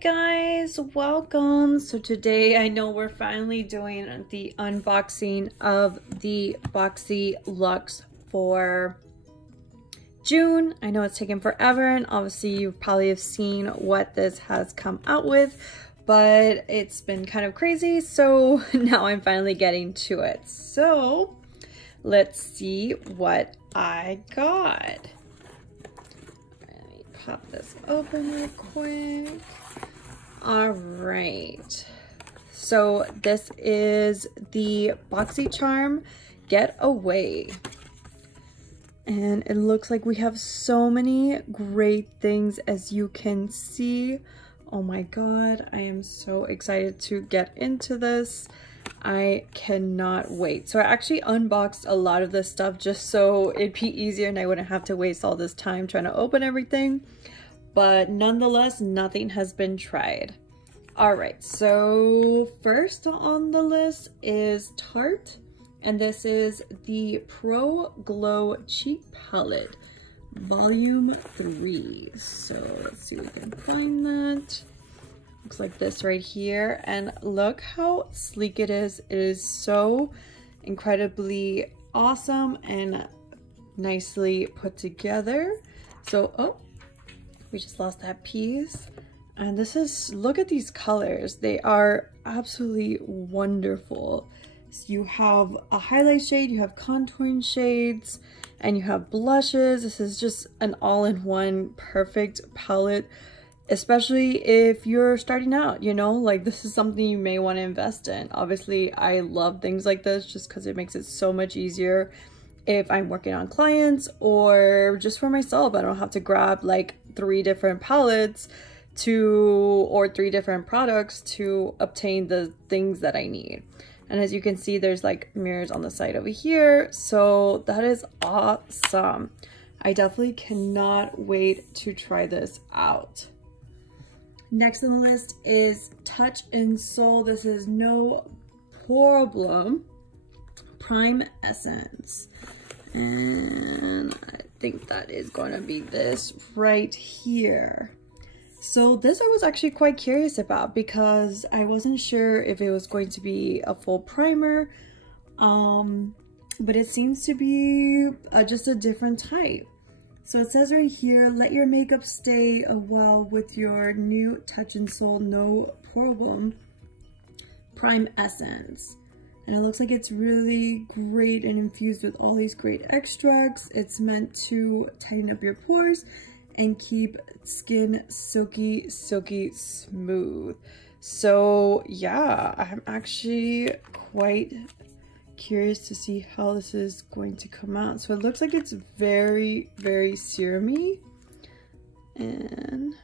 guys, welcome. So today I know we're finally doing the unboxing of the Boxyluxe for June. I know it's taken forever, and obviously you probably have seen what this has come out with, but it's been kind of crazy, so now I'm finally getting to it. So let's see what I got. Let me pop this open real quick. All right, so this is the Boxycharm Get Away, and it looks like we have so many great things, as you can see. Oh my god, I am so excited to get into this. I cannot wait. So I actually unboxed a lot of this stuff just so it'd be easier and I wouldn't have to waste all this time trying to open everything. But nonetheless, nothing has been tried. All right, so first on the list is Tarte, and this is the Pro Glow Cheek Palette, Volume 3. So let's see if we can find that. Looks like this right here, and look how sleek it is. It is so incredibly awesome and nicely put together. So, oh, we just lost that piece. And this is, look at these colors. They are absolutely wonderful. So you have a highlight shade, you have contouring shades, and you have blushes. This is just an all-in-one perfect palette, especially if you're starting out, you know, like this is something you may want to invest in. Obviously, I love things like this just because it makes it so much easier if I'm working on clients or just for myself. I don't have to grab like 3 different palettes or 3 different products to obtain the things that I need. And as you can see, there's like mirrors on the side over here. So that is awesome. I definitely cannot wait to try this out. Next on the list is Touch and Soul. This is No Poreblem Prime Essence. And I think that is going to be this right here. So this I was actually quite curious about because I wasn't sure if it was going to be a full primer, but it seems to be just a different type. So it says right here, let your makeup stay a while with your new Touch and Soul No Poreblem Prime Essence. And it looks like it's really great and infused with all these great extracts. It's meant to tighten up your pores and keep skin silky smooth. So yeah, I'm actually quite curious to see how this is going to come out. So it looks like it's very serum-y, and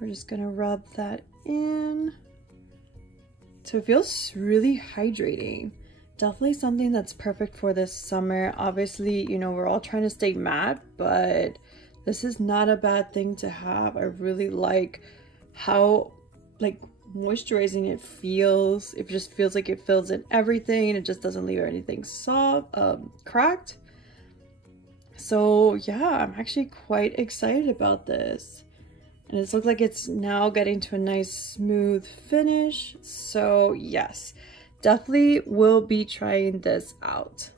we're just gonna rub that in. So it feels really hydrating. Definitely something that's perfect for this summer. Obviously, you know, we're all trying to stay matte, but this is not a bad thing to have. I really like how like moisturizing it feels. It just feels like it fills in everything and it just doesn't leave anything soft, cracked. So yeah, I'm actually quite excited about this. And it looks like it's now getting to a nice smooth finish. So yes, definitely will be trying this out.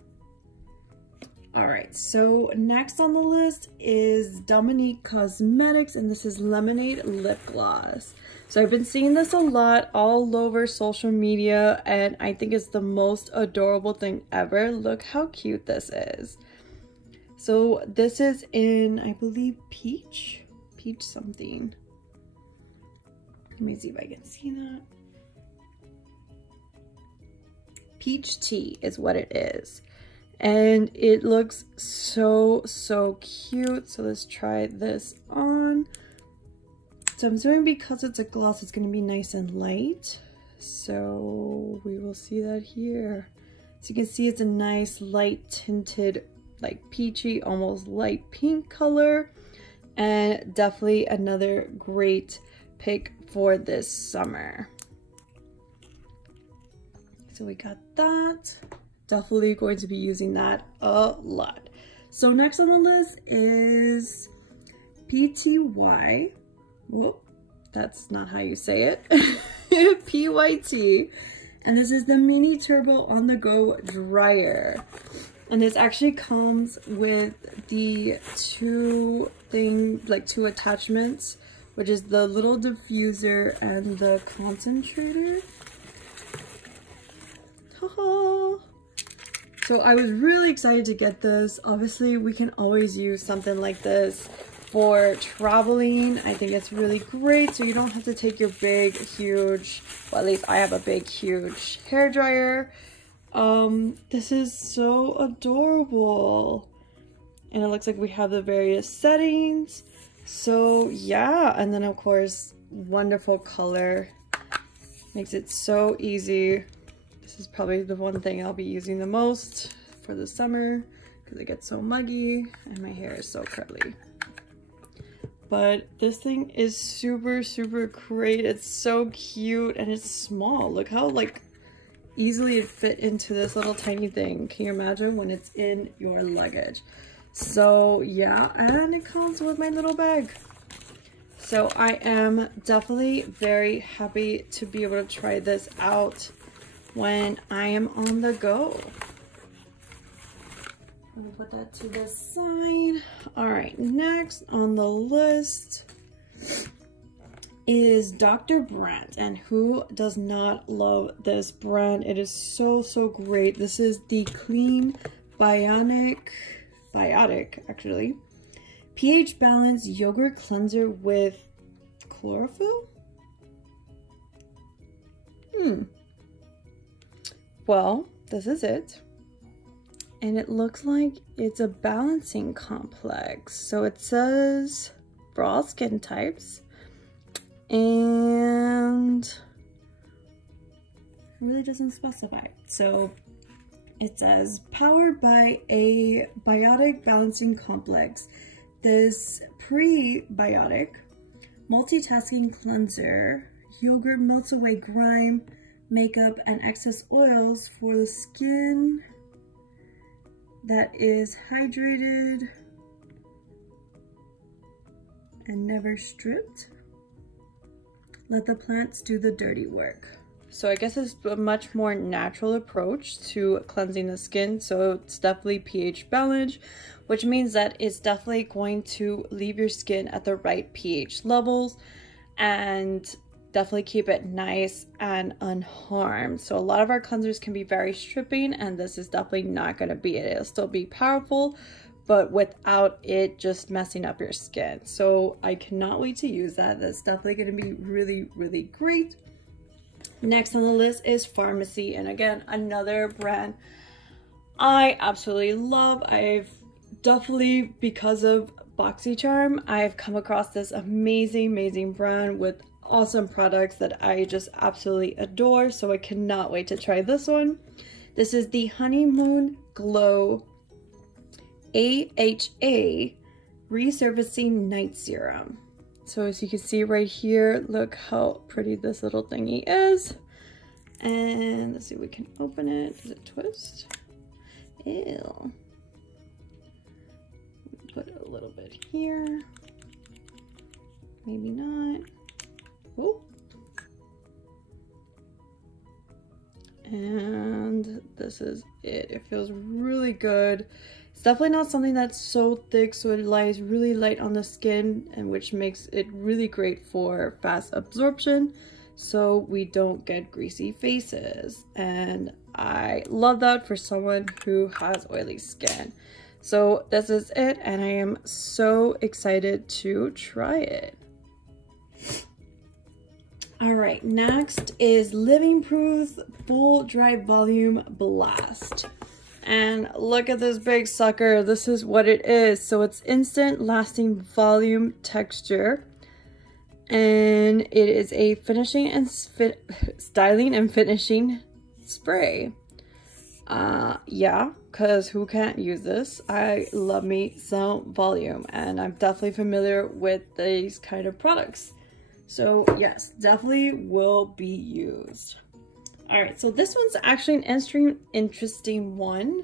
All right, so next on the list is Dominque Cosmetics, and this is Lemonade Lip Gloss. So I've been seeing this a lot all over social media, and I think it's the most adorable thing ever. Look how cute this is. So this is in, I believe, peach something. Let me see if I can see that. Peach tea is what it is, and it looks so cute. So let's try this on. So I'm assuming because it's a gloss, it's going to be nice and light, so we will see that here. So you can see it's a nice light tinted, like peachy, almost light pink color, and definitely another great pick for this summer. So we got that. Definitely going to be using that a lot. So next on the list is PTY whoop, that's not how you say it. PYT. And this is the Mini Turbo on the go dryer. And this actually comes with the two attachments, which is the little diffuser and the concentrator. Ta-ha! So I was really excited to get this. Obviously, we can always use something like this for traveling. I think it's really great, so you don't have to take your big, huge, well, at least I have a big, huge hair dryer. This is so adorable. And it looks like we have the various settings. So yeah, and then of course, wonderful color. Makes it so easy. This is probably the one thing I'll be using the most for the summer because it gets so muggy and my hair is so curly. But this thing is super, super great. It's so cute and it's small. Look how like easily it fit into this little tiny thing. Can you imagine when it's in your luggage? So yeah, and it comes with my little bag. So I am definitely very happy to be able to try this out when I am on the go. I'm gonna put that to the side. All right, next on the list is Dr. Brandt, and who does not love this brand? It is so, so great. This is the Clean Biotic actually, pH Balance Yogurt Cleanser with Chlorophyll. Well, this is it. And it looks like it's a balancing complex. So it says for all skin types. And it really doesn't specify. So it says powered by a biotic balancing complex. This prebiotic multitasking cleanser, yogurt melts away grime, makeup, and excess oils for the skin that is hydrated and never stripped. Let the plants do the dirty work. So I guess it's a much more natural approach to cleansing the skin. So it's definitely pH balanced, which means that it's definitely going to leave your skin at the right pH levels and definitely keep it nice and unharmed. So a lot of our cleansers can be very stripping, and this is definitely not going to be it. It'll still be powerful, but without it just messing up your skin. So I cannot wait to use that. That's definitely going to be really, really great. Next on the list is Farmacy, and again, another brand I absolutely love. I've definitely, because of Boxycharm, I've come across this amazing brand with awesome products that I just absolutely adore. So I cannot wait to try this one. This is the Honeymoon Glow AHA Resurfacing Night Serum. So as you can see right here, look how pretty this little thingy is. And let's see if we can open it. Does it twist? Ew. Put a little bit here. Maybe not. Ooh. And this is it. It feels really good. It's definitely not something that's so thick, so it lies really light on the skin, and which makes it really great for fast absorption, so we don't get greasy faces. And I love that for someone who has oily skin. So this is it, and I am so excited to try it. All right, next is Living Proof Full Dry Volume Blast. And look at this big sucker. This is what it is. So it's instant lasting volume texture. And it is a finishing and styling and finishing spray. Yeah, because who can't use this? I love me some volume, and I'm definitely familiar with these kind of products. So yes, definitely will be used. All right, so this one's actually an interesting one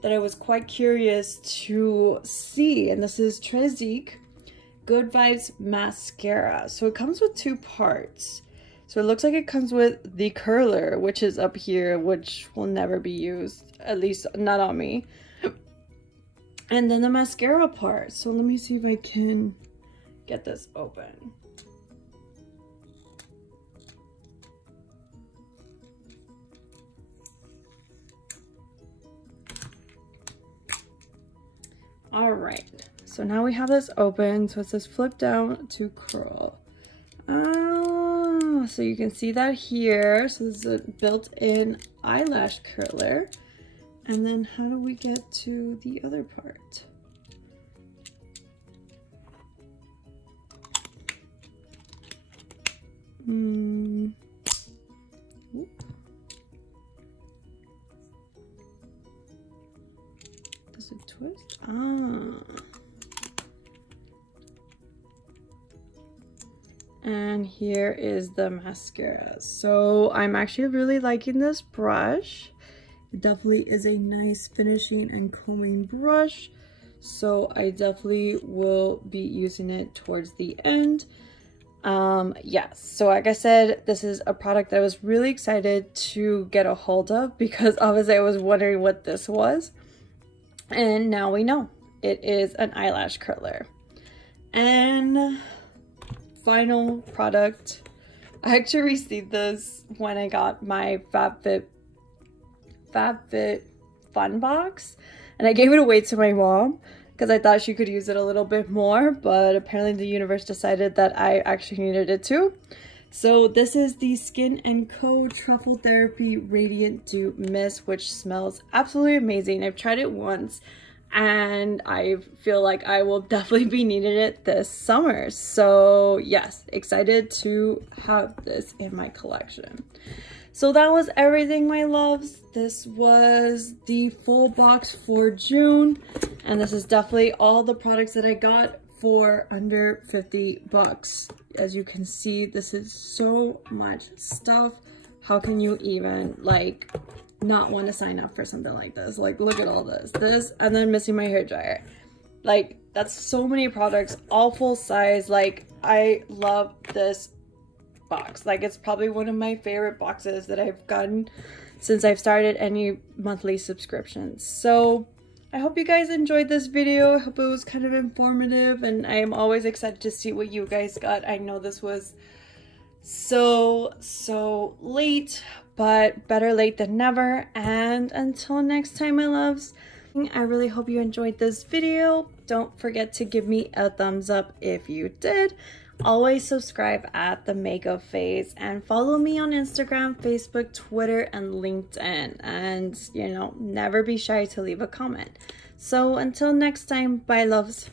that I was quite curious to see, and this is Trestique Good Vibes Mascara. So it comes with 2 parts. So it looks like it comes with the curler, which is up here, which will never be used, at least not on me. And then the mascara part. So let me see if I can get this open. All right, so now we have this open. So it says flip down to curl. Oh, so you can see that here. So this is a built-in eyelash curler. And then how do we get to the other part? Does it twist? And here is the mascara. So I'm actually really liking this brush. It definitely is a nice finishing and combing brush. So I definitely will be using it towards the end. Yes, so like I said, this is a product that I was really excited to get a hold of because obviously I was wondering what this was. And now we know. It is an eyelash curler. And final product. I actually received this when I got my FabFitFun box. And I gave it away to my mom because I thought she could use it a little bit more. But apparently the universe decided that I actually needed it too. So this is the Skin&Co Truffle Therapy Radiant Dew Mist, which smells absolutely amazing. I've tried it once and I feel like I will definitely be needing it this summer. So yes, excited to have this in my collection. So that was everything, my loves. This was the full box for June. And this is definitely all the products that I got for under 50 bucks. As you can see, this is so much stuff. How can you even like not want to sign up for something like this? Like, look at all this, and then missing my hair dryer. Like, that's so many products, all full size. Like, I love this box. Like, it's probably one of my favorite boxes that I've gotten since I've started any monthly subscriptions. So I hope you guys enjoyed this video. I hope it was kind of informative, and I am always excited to see what you guys got. I know this was so late, but better late than never. And until next time, my loves, I really hope you enjoyed this video. Don't forget to give me a thumbs up if you did. Always subscribe at Themakeupphase and follow me on Instagram, Facebook, Twitter, and LinkedIn. And, you know, never be shy to leave a comment. So until next time, bye loves.